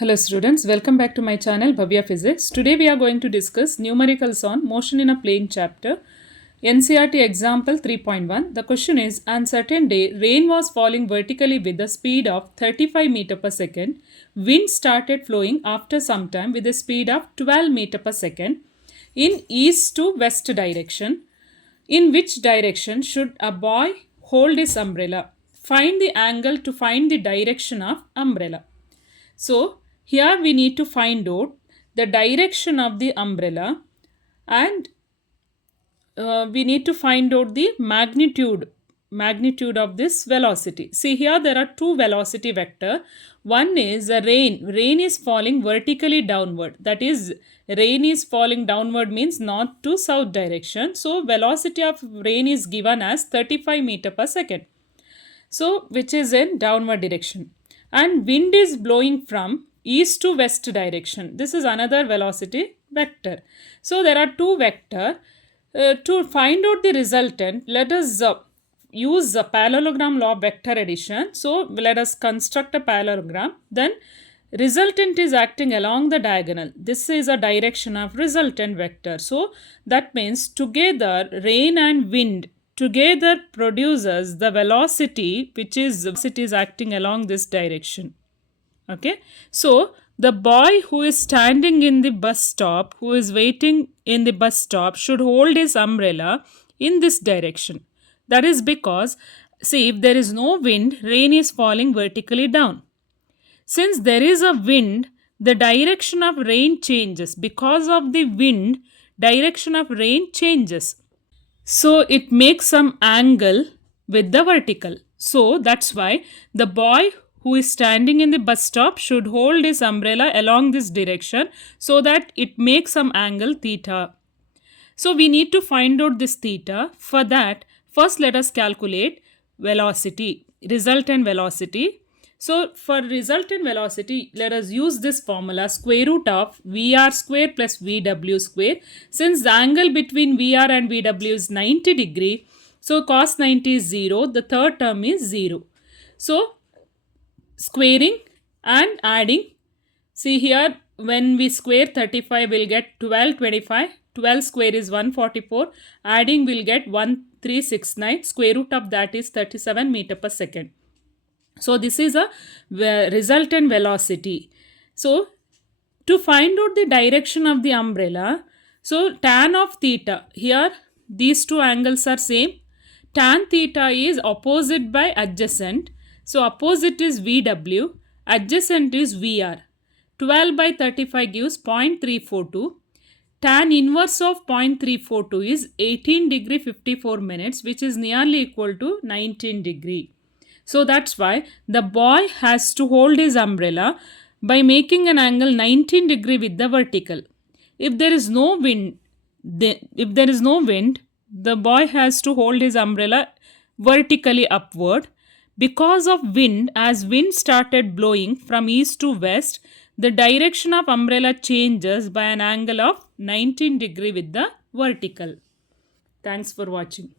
Hello students, welcome back to my channel Bhavya Physics. Today we are going to discuss numericals on motion in a plane chapter, NCERT Example 3.1. The question is, on certain day, rain was falling vertically with the speed of 35 meter per second. Wind started flowing after some time with a speed of 12 meter per second in east to west direction. In which direction should a boy hold his umbrella? Find the angle to find the direction of umbrella. So, here we need to find out the direction of the umbrella and we need to find out the magnitude of this velocity. See, here there are two velocity vector. One is the rain is falling vertically downward, that is rain is falling downward means north to south direction. So velocity of rain is given as 35 meter per second, so which is in downward direction, and wind is blowing from east to west direction. This is another velocity vector. So there are two vector. To find out the resultant, let us use the parallelogram law of vector addition. So let us construct a parallelogram. Then resultant is acting along the diagonal. This is a direction of resultant vector. So that means together rain and wind together produces the velocity which is acting along this direction. Okay, so the boy who is standing in the bus stop, who is waiting in the bus stop, should hold his umbrella in this direction. That is because, see, if there is no wind, rain is falling vertically down. Since there is a wind, the direction of rain changes. Because of the wind, direction of rain changes. So it makes some angle with the vertical. So that's why the boy who is standing in the bus stop should hold his umbrella along this direction so that it makes some angle theta. So we need to find out this theta. For that, first let us calculate velocity, resultant velocity. So for resultant velocity, let us use this formula, square root of VR square plus VW square. Since the angle between VR and VW is 90 degree, so cos 90 is 0, the third term is 0. So squaring and adding, see here when we square 35 we'll get 1225, 12 square is 144, adding we'll get 1369, square root of that is 37 meter per second. So this is a resultant velocity. So to find out the direction of the umbrella, so tan of theta, here these two angles are same, tan theta is opposite by adjacent. So opposite is VW, adjacent is VR. 12 by 35 gives 0.342. Tan inverse of 0.342 is 18 degree 54 minutes, which is nearly equal to 19 degree. So that's why the boy has to hold his umbrella by making an angle 19 degree with the vertical. If there is no wind, the boy has to hold his umbrella vertically upward. Because of wind, as wind started blowing from east to west, the direction of umbrella changes by an angle of 19 degree with the vertical. Thanks for watching.